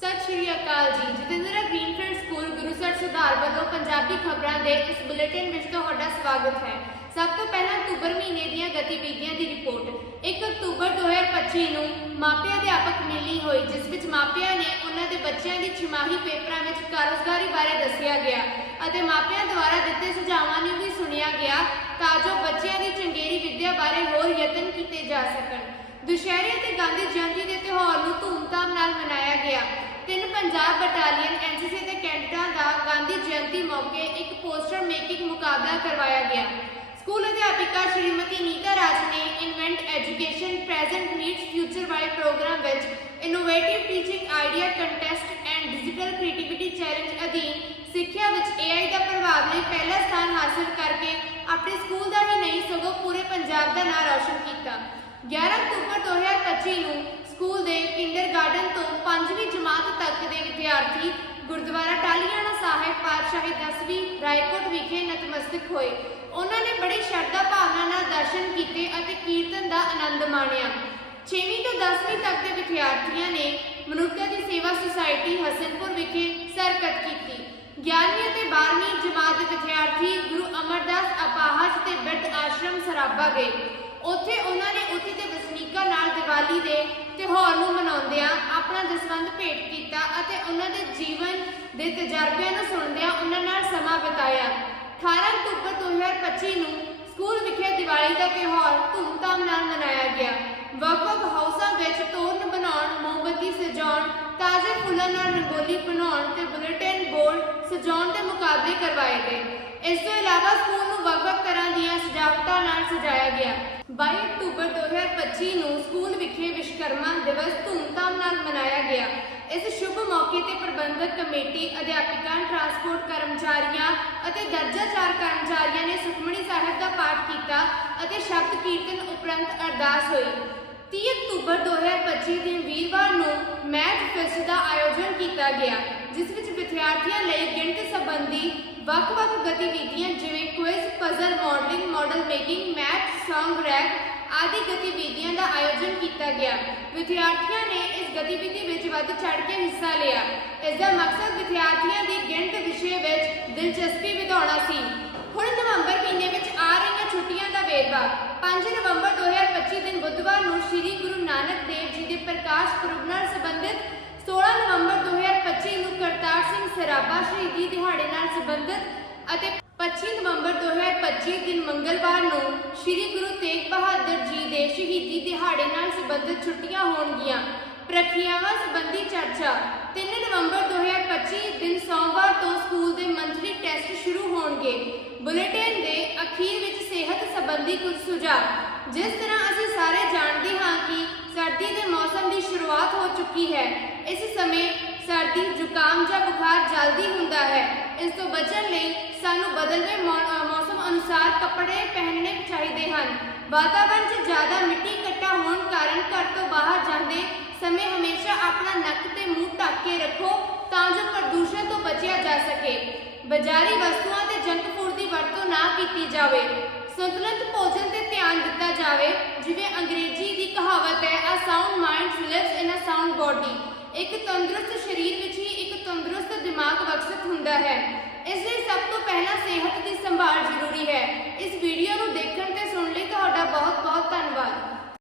ਸਤਿ ਸ਼੍ਰੀ ਅਕਾਲ ਜੀ। ਜਤਿੰਦਰਾ Greenfield school Gurusar ਸੁਧਾਰ ਵੱਲੋਂ ਪੰਜਾਬੀ ਖਬਰਾਂ ਦੇ ਇਸ ਬੁਲੇਟਿਨ ਵਿੱਚ ਤੁਹਾਡਾ ਸਵਾਗਤ ਹੈ। ਸਭ ਤੋਂ ਪਹਿਲਾਂ ਅਕਤੂਬਰ ਮਹੀਨੇ ਦੀਆਂ ਗਤੀਵਿਧੀਆਂ ਦੀ ਰਿਪੋਰਟ। 1 ਅਕਤੂਬਰ 2025 ਨੂੰ ਮਾਪੇ ਅਧਿਆਪਕ ਮਿਲਣੀ ਹੋਈ, ਜਿਸ ਵਿੱਚ ਮਾਪਿਆਂ ਨੇ ਉਹਨਾਂ ਦੇ ਬੱਚਿਆਂ ਦੀ ਛਿਮਾਹੀ ਪੇਪਰਾਂ ਵਿੱਚ ਕਾਰਜਕਾਰੀ ਬਾਰੇ ਦੱਸਿਆ ਗਿਆ ਅਤੇ ਮਾਪਿਆਂ ਦੁਆਰਾ ਦਿੱਤੇ ਸੁਝਾਵਾਂ ਨੂੰ ਵੀ ਸੁਣਿਆ ਗਿਆ ਤਾਂ ਜੋ ਬੱਚਿਆਂ ਦੀ ਚੰਗੇਰੀ ਵਿੱਦਿਆ ਬਾਰੇ ਹੋਰ ਯਤਨ ਕੀਤੇ ਜਾ ਸਕਣ। ਦੁਸ਼ਹਿਰੇ ਅਤੇ ਗਾਂਧੀ ਜਯੰਤੀ ਦੇ ਤਿਉਹਾਰ ਨੂੰ ਧੂਮਧਾਮ ਨਾਲ ਮਨਾਇਆ ਗਿਆ ਤਿੰਨ ਪੰਜਾਬ ਬਟਾਲੀਅਨ ਐਨਸੀਸੀ ਦੇ ਕੈਡਿਟਾਂ ਦਾ ਗਾਂਧੀ ਜਯੰਤੀ ਮੌਕੇ ਇੱਕ ਪੋਸਟਰ ਮੇਕਿੰਗ ਮੁਕਾਬਲਾ ਕਰਵਾਇਆ ਗਿਆ। ਸਕੂਲ ਅਧਿਆਪਿਕਾ ਸ਼੍ਰੀਮਤੀ ਨੀਤਾ ਰਾਜ ਨੇ invent education present meets future ਵਾਲੇ ਪ੍ਰੋਗਰਾਮ ਵਿੱਚ innovative teaching idea contest and digital creativity challenge ਅਧੀਨ ਸਿੱਖਿਆ ਵਿੱਚ AI ਦਾ ਪ੍ਰਭਾਵ ਲਈ ਪਹਿਲਾ ਸਥਾਨ ਹਾਸਲ ਕਰਕੇ ਆਪਣੇ ਸਕੂਲ ਦਾ ਹੀ ਨਹੀਂ, ਸਗੋਂ ਪੂਰੇ ਪੰਜਾਬ ਦਾ ਨਾਮ ਰੌਸ਼ਨ ਕੀਤਾ। 11 ਅਕਤੂਬਰ 2025 ਨੂੰ ਸਕੂਲ ਦੇ ਕਿੰਡਰਗਾਰਟਨ ਤੋਂ 5ਵੀਂ ਜਮਾਤ ਤੱਕ ਦੇ ਵਿਦਿਆਰਥੀ ਗੁਰਦੁਆਰਾ ਟਾਲੀਆਣਾ ਸਾਹਿਬ ਪਾਤਸ਼ਾਹੀ ਦਸਵੀਂ ਰਾਏਕੋਟ ਵਿਖੇ ਨਤਮਸਤਕ ਹੋਏ। ਉਹਨਾਂ ਨੇ ਬੜੀ ਸ਼ਰਧਾ ਭਾਵਨਾ ਨਾਲ ਦਰਸ਼ਨ ਕੀਤੇ ਅਤੇ ਕੀਰਤਨ ਦਾ ਆਨੰਦ ਮਾਣਿਆ। 6ਵੀਂ ਤੋਂ 10ਵੀਂ ਤੱਕ ਦੇ ਵਿਦਿਆਰਥੀਆਂ ਨੇ ਮਨੁੱਖਤਾ ਦੀ ਸੇਵਾ ਸੁਸਾਇਟੀ ਹਸਨਪੁਰ ਵਿਖੇ ਸਰਕਤ ਕੀਤੀ। 11ਵੀਂ ਅਤੇ 12ਵੀਂ ਜਮਾਤ ਦੇ ਵਿਦਿਆਰਥੀ ਗੁਰੂ ਅਮਰਦਾਸ ਅਪਾਹਜ ਤੇ ਬਿਰਧ ਆਸ਼ਰਮ ਸਰਾਬਾ ਗਏ। ਉੱਥੇ ਉਹਨਾਂ ਨੇ ਉੱਥੇ ਦੇ ਵਸਨੀਕਾਂ ਨਾਲ ਦੀਵਾਲੀ ਦੇ ਤਿਉਹਾਰ ਨੂੰ ਮਨਾਉਂਦਿਆਂ ਆਪਣਾ ਦਸਵੰਧ ਭੇਟ ਕੀਤਾ ਅਤੇ ਉਹਨਾਂ ਦੇ ਜੀਵਨ ਦੇ ਤਜਰਬਿਆਂ ਨੂੰ ਸੁਣਦਿਆਂ ਉਹਨਾਂ ਨਾਲ ਸਮਾਂ ਬਿਤਾਇਆ। 18 ਅਕਤੂਬਰ 2025 ਨੂੰ ਸਕੂਲ ਵਿਖੇ ਦੀਵਾਲੀ ਦਾ ਤਿਉਹਾਰ ਧੂਮਧਾਮ ਨਾਲ ਮਨਾਇਆ ਗਿਆ। ਵੱਖ-ਵੱਖ ਹਾਊਸਾਂ ਵਿੱਚ ਤੋਰਨ, ਬਣਾਉਣ, ਮੋਮਬੱਤੀ ਸਜਾਉਣ, ਤਾਜ਼ੇ ਫੁੱਲਾਂ ਨਾਲ ਰੰਗੋਲੀ ਬਣਾਉਣ ਤੇ ਬੁਲੇਟਿਨ ਬੋਰਡ ਸਜਾਉਣ ਦੇ ਮੁਕਾਬਲੇ ਕਰਵਾਏ ਗਏ। ਇਸ ਤੋਂ ਇਲਾਵਾ ਸਕੂਲ ਨੂੰ ਵੱਖ-ਵੱਖ ਤਰ੍ਹਾਂ ਦੀਆਂ ਸਜਾਵਟਾਂ ਨਾਲ ਸਜਾਇਆ ਗਿਆ। 22 ਅਕਤੂਬਰ 2025 ਨੂੰ ਸਕੂਲ ਵਿਖੇ ਵਿਸ਼ਵਕਰਮਾ ਦਿਵਸ ਮਨਾਇਆ ਗਿਆ। ਇਸ ਸ਼ੁਭ ਮੌਕੇ ਤੇ ਪ੍ਰਬੰਧਕ ਕਮੇਟੀ, ਅਧਿਆਪਕਾਂ ਟਰਾਂਸਪੋਰਟ ਕਰਮਚਾਰੀਆਂ ਅਤੇ ਦਰਜਾ ਕਰਮਚਾਰੀਆਂ ਨੇ ਸੁਖਮਣੀ ਸਾਹਿਬ ਦਾ ਪਾਠ ਕੀਤਾ ਅਤੇ ਸ਼ਬਦ ਕੀਰਤਨ ਉਪਰੰਤ ਅਰਦਾਸ ਹੋਈ। 30 ਅਕਤੂਬਰ 2025 ਦਿਨ ਵੀਰਵਾਰ ਨੂੰ ਮੈਥ ਫੈਸਟ ਦਾ ਆਯੋਜਨ ਕੀਤਾ ਗਿਆ, ਜਿਸ ਵਿੱਚ ਵਿਦਿਆਰਥੀਆਂ ਲਈ ਗਿਣਤੀ ਸੰਬੰਧੀ ਵੱਖ-ਵੱਖ ਗਤੀਵਿਧੀਆਂ ਜਿਵੇਂ quiz puzzle modelling model making math song rap ਆਦਿ ਗਤੀਵਿਧੀਆਂ ਦਾ ਆਯੋਜਨ ਕੀਤਾ ਗਿਆ। ਵਿਦਿਆਰਥੀਆਂ ਨੇ ਇਸ ਗਤੀਵਿਧੀ ਵਿੱਚ ਵੱਧ ਚੜ੍ਹ ਕੇ ਹਿੱਸਾ ਲਿਆ। ਇਸ ਦਾ ਮਕਸਦ ਵਿਦਿਆਰਥੀਆਂ ਦੀ ਗਿਣਤ ਵਿਸ਼ੇ ਵਿੱਚ ਦਿਲਚਸਪੀ ਵਧਾਉਣਾ ਸੀ। ਹੁਣ ਨਵੰਬਰ ਮਹੀਨੇ ਵਿੱਚ ਆ ਰਹੀਆਂ ਛੁੱਟੀਆਂ ਦਾ ਵੇਰਵਾ। 5 ਨਵੰਬਰ 2025 ਦਿਨ ਬੁੱਧਵਾਰ ਨੂੰ ਸ੍ਰੀ ਗੁਰੂ ਨਾਨਕ ਦੇਵ ਜੀ ਦੇ ਪ੍ਰਕਾਸ਼ ਪੁਰਬ ਨਾਲ ਸੰਬੰਧਿਤ 16 ਨਵੰਬਰ 2025 ਨੂੰ ਕਰਤਾਰ ਸਿੰਘ ਸਰਾਭਾ ਸ਼ਹੀਦੀ ਦਿਹਾੜੇ ਨਾਲ ਸੰਬੰਧਿਤ ਅਤੇ 25 ਨਵੰਬਰ 2025 ਦਿਨ ਮੰਗਲਵਾਰ ਨੂੰ ਸ੍ਰੀ ਗੁਰੂ ਤੇਗ ਬਹਾਦਰ ਜੀ ਦੇ ਸ਼ਹੀਦੀ ਦਿਹਾੜੇ ਨਾਲ ਸੰਬੰਧਿਤ ਛੁੱਟੀਆਂ ਹੋਣਗੀਆਂ। ਪ੍ਰਕਿਰਿਆਵਾਂ ਸੰਬੰਧੀ ਚਰਚਾ। 3 ਨਵੰਬਰ 2025 ਦਿਨ ਸੋਮਵਾਰ ਤੋਂ ਸਕੂਲ ਦੇ ਮੰਥਲੀ ਟੈਸਟ ਸ਼ੁਰੂ ਹੋਣਗੇ। ਬੁਲੇਟਿਨ ਦੇ ਅਖੀਰ ਵਿੱਚ ਸਿਹਤ ਸੰਬੰਧੀ ਕੁਝ ਸੁਝਾਅ। ਜਿਸ ਤਰ੍ਹਾਂ ਅਸੀਂ ਸਾਰੇ ਜਾਣਦੇ ਹਾਂ ਕਿ ਸਰਦੀ ਦੇ ਮੌਸਮ ਦੀ ਸ਼ੁਰੂਆਤ ਹੋ ਚੁੱਕੀ ਹੈ। ਇਸ ਸਮੇਂ ਸਰਦੀ ਜ਼ੁਕਾਮ ਜਾਂ ਬੁਖਾਰ ਜਲਦੀ ਹੁੰਦਾ ਹੈ। ਇਸ ਤੋਂ ਬਚਣ ਲਈ ਸਾਨੂੰ ਬਦਲਵੇਂ ਮੌਸਮ ਅਨੁਸਾਰ ਕੱਪੜੇ ਪਹਿਨਣੇ ਚਾਹੀਦੇ ਹਨ। ਵਾਤਾਵਰਣ 'ਚ ਜ਼ਿਆਦਾ ਮਿੱਟੀ ਇਕੱਠਾ ਹੋਣ ਕਾਰਨ ਘਰ ਤੋਂ ਬਾਹਰ ਜਾਂਦੇ ਸਮੇਂ ਹਮੇਸ਼ਾ ਆਪਣਾ ਨੱਕ ਤੇ ਮੂੰਹ ਢੱਕ ਕੇ ਰੱਖੋ ਤਾਂ ਜੋ ਪ੍ਰਦੂਸ਼ਣ ਤੋਂ ਬਚਿਆ ਜਾ ਸਕੇ। ਬਾਜ਼ਾਰੀ ਵਸਤੂਆਂ ਤੇ ਜੰਕ ਫੂਡ ਦੀ ਵਰਤੋਂ ਨਾ ਕੀਤੀ ਜਾਵੇ। ਸੰਤੁਲਿਤ ਭੋਜਨ ਤੇ ਧਿਆਨ ਦਿੱਤਾ ਜਾਵੇ, ਜਿਵੇਂ ਅੰਗਰੇਜ਼ੀ ਦੀ ਕਹਾਵਤ ਹੈ a sound mind lives in a sound body ਇੱਕ ਤੰਦਰੁਸਤ ਸਰੀਰ ਵਿੱਚ ਹੀ ਇੱਕ ਤੰਦਰੁਸਤ ਦਿਮਾਗ ਵਿਕਸਿਤ ਹੁੰਦਾ ਹੈ ਇਸ ਲਈ ਸਭ ਤੋਂ ਪਹਿਲਾਂ ਸਿਹਤ